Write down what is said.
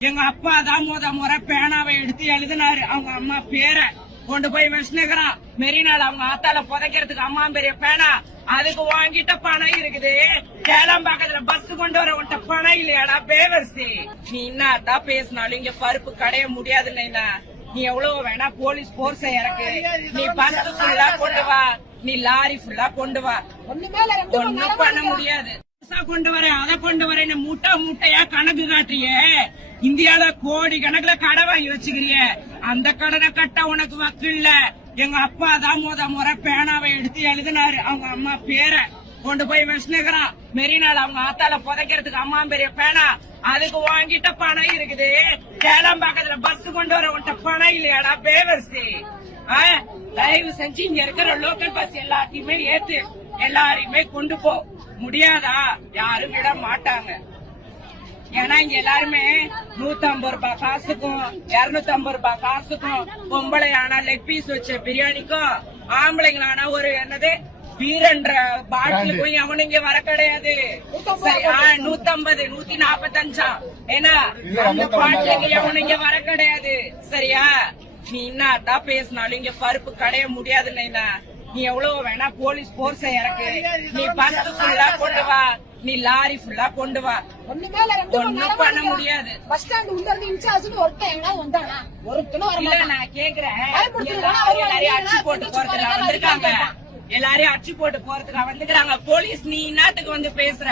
எங்க அப்பா தான் முறை பேனாவை எடுத்து எழுதினாரு. அவங்க அம்மா பேரை கொண்டு போய் வச்சுக்கிறான். மெரினால அவங்க ஆத்தால புதைக்கிறதுக்கு அம்மா பெரிய பேனா. அதுக்கு வாங்கிட்ட பணம் இருக்குது. கேளம்பாக்கத்துல பஸ் கொண்டு வர உன்ட்ட பணம் இல்லையாடா பேவர்சி. நீ என்னதான் பேசினாலும் இங்க பருப்பு கடைய முடியாதுன்னா நீ எவ்வளவு வேணா போலீஸ் போர்ஸ இறக்கு. நீ பஸ் ஃபுல்லா கொண்டு வா, நீ லாரி ஃபுல்லா கொண்டு வா, ஒன்னும் பண்ண முடியாது. கொண்டு வர அதை கொண்டு வர முட்டை முட்டையா கணக்கு காட்டுறிய. இந்தியால கோடி கணக்குல கடை வாங்கி வச்சுக்கிறிய. அந்த கடனை கட்ட உனக்கு வக்கு இல்ல. எங்க அப்பா தான் முறை பேனாவை எடுத்து எழுதினாரு. அவங்க அம்மா பேரை கொண்டு போய் வச்சுக்கிறான். மெரினால அவங்க ஆத்தால புதைக்கிறதுக்கு அம்மா பெரிய பேனா. அதுக்கு வாங்கிட்ட பணம் இருக்குது. கேளம்பாக்கத்துல பஸ் கொண்டு வர உன்ட்ட பணம் இல்லையாடா பேவர்சி. தயவு செஞ்சு இங்க இருக்கிற லோக்கல் பஸ் எல்லாத்தையுமே ஏத்து எல்லாரையுமே கொண்டு போ. முடியாதா? யாரும் விட மாட்டாங்க. ஏன்னா இங்க எல்லாருமே 150 ரூபாய் காசுக்கும் 250 ரூபாய் காசுக்கும், பொம்பளை ஆனா லெக் பீஸ் வச்ச பிரியாணிக்கும், ஆம்பளைங்களானா ஒரு என்னது வீரன்ற பாட்டிலுக்கும் எவனும் இங்க வர கிடையாது. 150 145 ஏன்னா அந்த பாட்டிலுக்கு எவனும் இங்க வர கிடையாது. சரியா? நீ என்னதான் பேசினாலும் இங்க பருப்பு கடைய முடியாதுன்னா நீ எவ்வளவு வேணா போலீஸ் போர்ஸ இறக்கு. நீ பஸ் ஃபுல்லா கொண்டு வா, நீ லாரி ஃபுல்லா கொண்டு வா, ஒன்னும் பண்ண முடியாது. பஸ் ஸ்டாண்ட் உள்ள இருந்து இன்சார்ஜ்னு ஒருத்தன் வந்தானா? ஒருத்தனும் வர இல்ல. நான் கேக்குறேன், எல்லாரையும் அடிச்சு போட்டு போறதுக்கு வந்திருக்காங்க. எல்லாரையும் அடிச்சு போட்டு போறதுக்கு வந்துக்கிறாங்க. போலீஸ் நீ என்னத்துக்கு வந்து பேசுற?